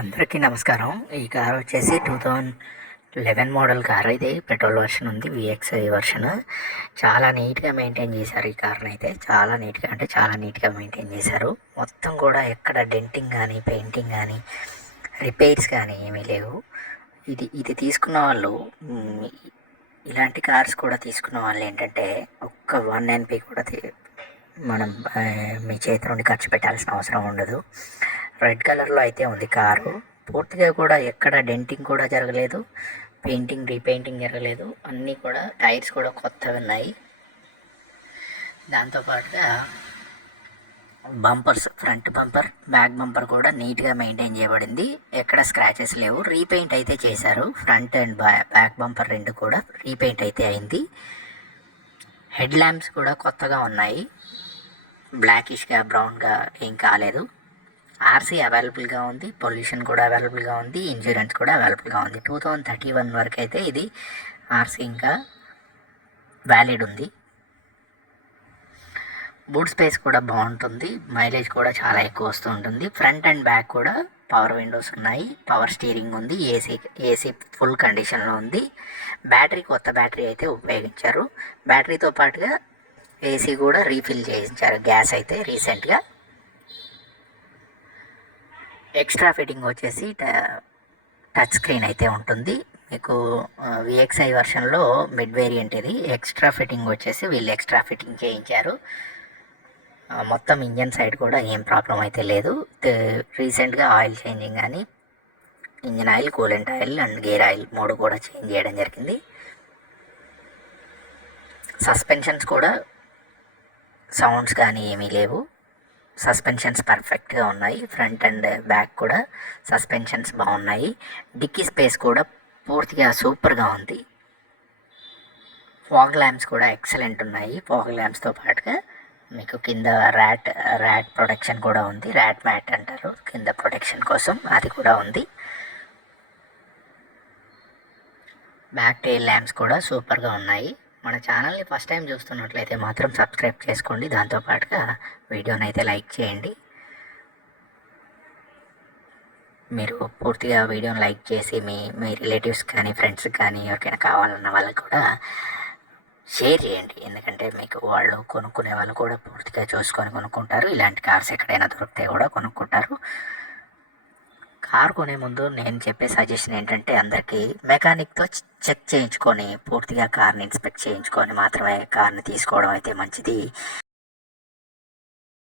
అందరికీ నమస్కారం. ఈ కార్ వచ్చేసి 2011 మోడల్ కార్. ఇది పెట్రోల్ వర్షన్ ఉంది, విఎక్స్ఐ వర్షన్. చాలా నీట్గా మెయింటైన్ చేశారు ఈ కార్ని అయితే. చాలా నీట్గా అంటే చాలా నీట్గా మెయింటైన్ చేశారు. మొత్తం కూడా ఎక్కడ డెంటింగ్ కానీ పెయింటింగ్ కానీ రిపేర్స్ కానీ ఏమీ లేవు. ఇది తీసుకున్న వాళ్ళు ఇలాంటి కార్స్ కూడా తీసుకున్న వాళ్ళు ఏంటంటే ఒక్క 1 NP కూడా మనం మీ చేతి నుండి ఖర్చు పెట్టాల్సిన అవసరం ఉండదు. రెడ్ కలర్లో అయితే ఉంది కారు. పూర్తిగా కూడా ఎక్కడ డెంటింగ్ కూడా జరగలేదు, పెయింటింగ్ రీపెయింటింగ్ జరగలేదు. అన్నీ కూడా టైర్స్ కూడా కొత్తవి ఉన్నాయి. దాంతోపాటుగా bumpers, front bumper back bumper కూడా నీట్గా మెయింటైన్ చేయబడింది. ఎక్కడ స్క్రాచెస్ లేవు. రీపెయింట్ అయితే చేశారు. ఫ్రంట్ అండ్ బ్యాక్ బంపర్ రెండు కూడా రీపెయింట్ అయితే అయింది. హెడ్ ల్యాంప్స్ కూడా కొత్తగా ఉన్నాయి. బ్లాకిష్గా బ్రౌన్గా ఏం కాలేదు. ఆర్సీ అవైలబుల్గా ఉంది, పొల్యూషన్ కూడా అవైలబుల్గా ఉంది, ఇన్సూరెన్స్ కూడా అవైలబుల్గా ఉంది. 2031 వరకు అయితే ఇది ఆర్సీ ఇంకా వ్యాలిడ్ ఉంది. బూట్ స్పేస్ కూడా బాగుంటుంది, మైలేజ్ కూడా చాలా ఎక్కువ వస్తూ ఉంటుంది. ఫ్రంట్ అండ్ బ్యాక్ కూడా పవర్ విండోస్ ఉన్నాయి, పవర్ స్టీరింగ్ ఉంది, ఏసీ ఫుల్ కండిషన్లో ఉంది. బ్యాటరీ కొత్త బ్యాటరీ అయితే ఉపయోగించారు. బ్యాటరీతో పాటుగా ఏసీ కూడా రీఫిల్ చేయించారు, గ్యాస్ అయితే రీసెంట్గా. ఎక్స్ట్రా ఫిట్టింగ్ వచ్చేసి టచ్ స్క్రీన్ అయితే ఉంటుంది మీకు. విఎక్స్ఐ వర్షన్లో మిడ్ వేరియంట్ ఇది. ఎక్స్ట్రా ఫిట్టింగ్ వచ్చేసి వీళ్ళు ఎక్స్ట్రా ఫిట్టింగ్ చేయించారు. మొత్తం ఇంజన్ సైడ్ కూడా ఏం ప్రాబ్లం అయితే లేదు. రీసెంట్గా ఆయిల్ చేంజింగ్ కానీ engine oil, coolant oil and gear oil 3 కూడా చేంజ్ చేయడం జరిగింది. సస్పెన్షన్స్ కూడా సౌండ్స్ కానీ ఏమీ లేవు. సస్పెన్షన్స్ పర్ఫెక్ట్గా ఉన్నాయి. ఫ్రంట్ అండ్ బ్యాక్ కూడా సస్పెన్షన్స్ బాగున్నాయి. డిక్కీ స్పేస్ కూడా పూర్తిగా సూపర్గా ఉంది. ఫాగ్ ల్యాంప్స్ కూడా ఎక్సలెంట్ ఉన్నాయి. ఫాగ్ ల్యాంప్స్తో పాటుగా మీకు కింద ర్యాట్ ప్రొటెక్షన్ కూడా ఉంది. ర్యాట్ మ్యాట్ అంటారు కింద ప్రొటెక్షన్ కోసం, అది కూడా ఉంది. బ్యాక్ టెయిల్ ల్యాంప్స్ కూడా సూపర్గా ఉన్నాయి. మన ఛానల్ని ఫస్ట్ టైం చూస్తున్నట్లయితే మాత్రం సబ్స్క్రైబ్ చేసుకోండి. దాంతోపాటుగా వీడియోని అయితే లైక్ చేయండి. మీరు పూర్తిగా వీడియోని లైక్ చేసి మీ రిలేటివ్స్ కానీ ఫ్రెండ్స్కి కానీ ఎవరికైనా కావాలన్న వాళ్ళకి కూడా షేర్ చేయండి. ఎందుకంటే మీకు వాళ్ళు కొనుక్కునే వాళ్ళు కూడా పూర్తిగా చూసుకొని కొనుక్కుంటారు. ఇలాంటి కార్స్ ఎక్కడైనా దొరికితే కూడా కొనుక్కుంటారు. కార్ కొనే ముందు నేను చెప్పే సజెషన్ ఏంటంటే అందరికీ మెకానిక్తో చెక్ చేయించుకొని పూర్తిగా కార్ని ఇన్స్పెక్ట్ చేయించుకొని మాత్రమే కార్ని తీసుకోవడం అయితే మంచిది.